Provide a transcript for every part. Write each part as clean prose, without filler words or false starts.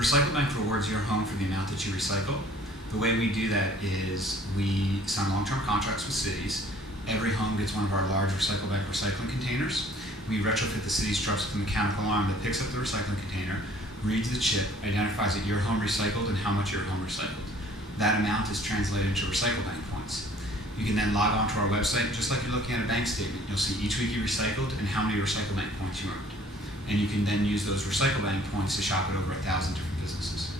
RecycleBank rewards your home for the amount that you recycle. The way we do that is we sign long-term contracts with cities. Every home gets one of our large RecycleBank recycling containers. We retrofit the city's trucks with a mechanical arm that picks up the recycling container, reads the chip, identifies that your home recycled and how much your home recycled. That amount is translated into RecycleBank points. You can then log on to our website, just like you're looking at a bank statement. You'll see each week you recycled and how many RecycleBank points you earned. And you can then use those RecycleBank points to shop at over 1,000 different businesses.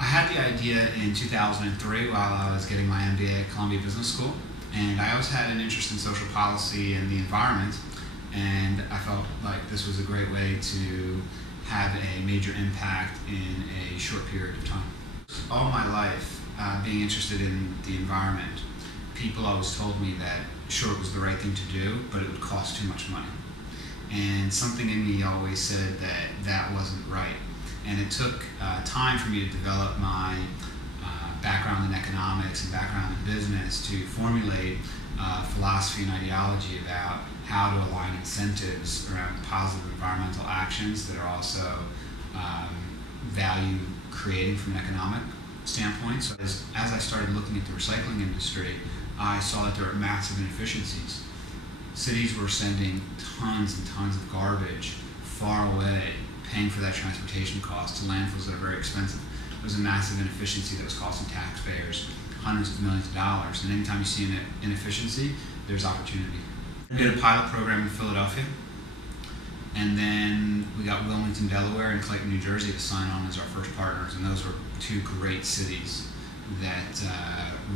I had the idea in 2003 while I was getting my MBA at Columbia Business School, and I always had an interest in social policy and the environment, and I felt like this was a great way to have a major impact in a short period of time. All my life, being interested in the environment, people always told me that sure, it was the right thing to do, but it would cost too much money. And something in me always said that that wasn't right. And it took time for me to develop my background in economics and background in business to formulate philosophy and ideology about how to align incentives around positive environmental actions that are also value creating from an economic standpoint. So as I started looking at the recycling industry, I saw that there were massive inefficiencies. Cities were sending tons and tons of garbage far away, paying for that transportation cost to landfills that are very expensive. There was a massive inefficiency that was costing taxpayers hundreds of millions of dollars. And anytime you see an inefficiency, there's opportunity. We did a pilot program in Philadelphia, and then we got Wilmington, Delaware, and Clayton, New Jersey to sign on as our first partners. And those were two great cities that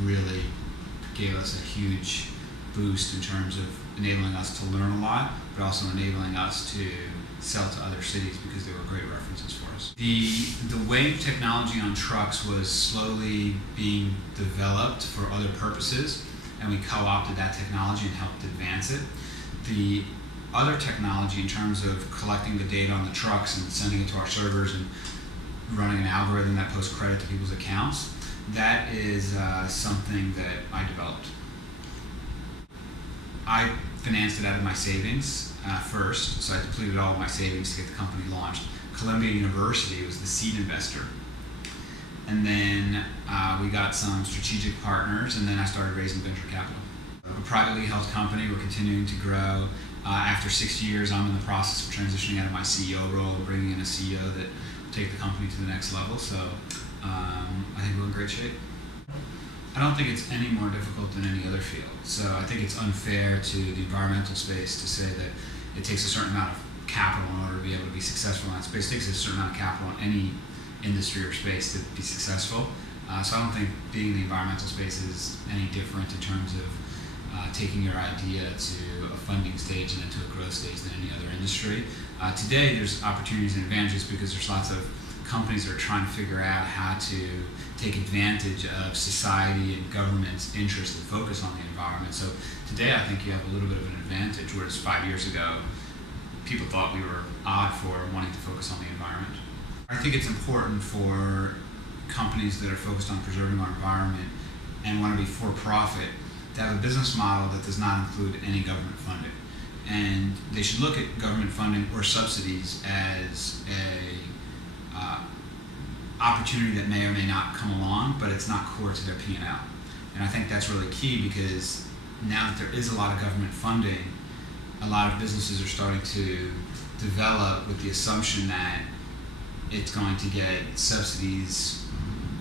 really gave us a huge boost in terms of enabling us to learn a lot, but also enabling us to sell to other cities because they were great references for us. The wave technology on trucks was slowly being developed for other purposes, and we co-opted that technology and helped advance it. The other technology in terms of collecting the data on the trucks and sending it to our servers and running an algorithm that posts credit to people's accounts, that is something that I developed. I financed it out of my savings first, so I depleted all of my savings to get the company launched. Columbia University was the seed investor. And then we got some strategic partners, and then I started raising venture capital. A privately held company, we're continuing to grow. After 6 years, I'm in the process of transitioning out of my CEO role and bringing in a CEO that will take the company to the next level, so I think we're in great shape. I don't think it's any more difficult than any other field. So I think it's unfair to the environmental space to say that it takes a certain amount of capital in order to be able to be successful in that space. It takes a certain amount of capital in any industry or space to be successful. So I don't think being in the environmental space is any different in terms of taking your idea to a funding stage and then to a growth stage than any other industry. Today there's opportunities and advantages because there's lots of companies that are trying to figure out how to take advantage of society and government's interest and focus on the environment. So today I think you have a little bit of an advantage, whereas 5 years ago people thought we were odd for wanting to focus on the environment. I think it's important for companies that are focused on preserving our environment and want to be for-profit to have a business model that does not include any government funding. And they should look at government funding or subsidies as a opportunity that may or may not come along, but it's not core to their P&L. And I think that's really key because now that there is a lot of government funding, a lot of businesses are starting to develop with the assumption that it's going to get subsidies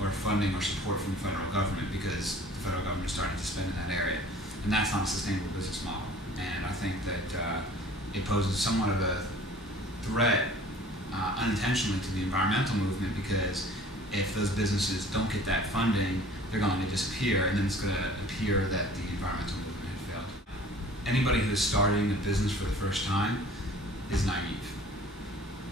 or funding or support from the federal government because the federal government is starting to spend in that area. And that's not a sustainable business model. And I think that it poses somewhat of a threat unintentionally to the environmental movement because if those businesses don't get that funding, they're going to disappear, and then it's going to appear that the environmental movement had failed. Anybody who is starting a business for the first time is naive.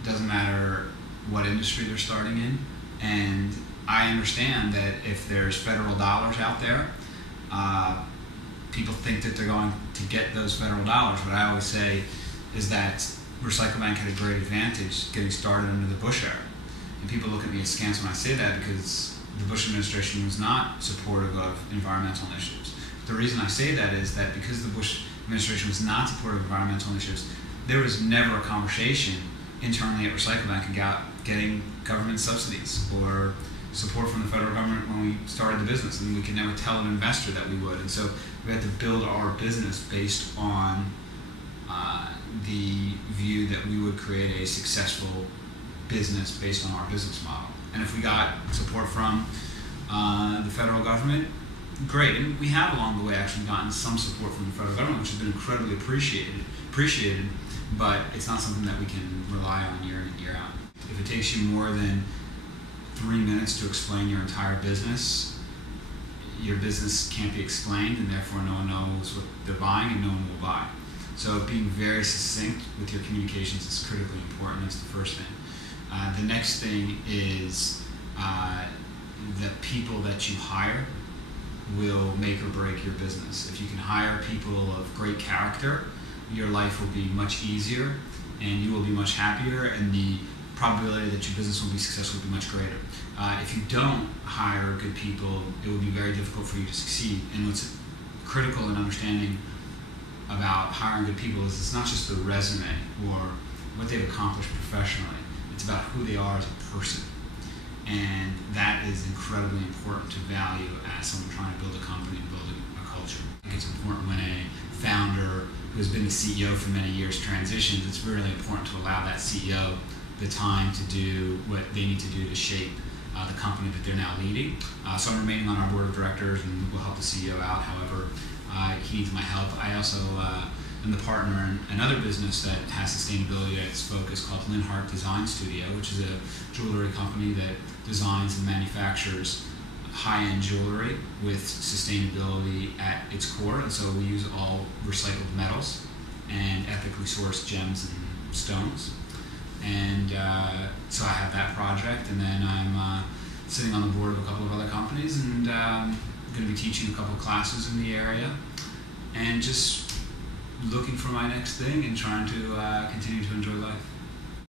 It doesn't matter what industry they're starting in, and I understand that if there's federal dollars out there, people think that they're going to get those federal dollars. What I always say is that RecycleBank had a great advantage getting started under the Bush era. And people look at me askance when I say that because the Bush administration was not supportive of environmental initiatives. The reason I say that is that because the Bush administration was not supportive of environmental initiatives, there was never a conversation internally at RecycleBank getting government subsidies or support from the federal government when we started the business, and we could never tell an investor that we would. And so we had to build our business based on the view that we would create a successful business based on our business model. And if we got support from the federal government, great. And we have along the way actually gotten some support from the federal government, which has been incredibly appreciated, but it's not something that we can rely on year in and year out. If it takes you more than 3 minutes to explain your entire business, your business can't be explained, and therefore no one knows what they're buying and no one will buy. So being very succinct with your communications is critically important. That's the first thing. The next thing is the people that you hire will make or break your business. If you can hire people of great character, your life will be much easier and you will be much happier, and the probability that your business will be successful will be much greater. If you don't hire good people, it will be very difficult for you to succeed. And what's critical in understanding about hiring good people is it's not just the resume or what they've accomplished professionally. It's about who they are as a person. And that is incredibly important to value as someone trying to build a company and build a culture. I think it's important when a founder who has been the CEO for many years transitions, it's really important to allow that CEO the time to do what they need to do to shape the company that they're now leading. So I'm remaining on our board of directors and will help the CEO out. However, he needs my help. I also am the partner in another business that has sustainability at its focus called Linhart Design Studio, which is a jewelry company that designs and manufactures high-end jewelry with sustainability at its core. And so we use all recycled metals and ethically sourced gems and stones. And so I have that project, and then I'm sitting on the board of a couple of other companies, and I'm going to be teaching a couple of classes in the area, and just looking for my next thing and trying to continue to enjoy life.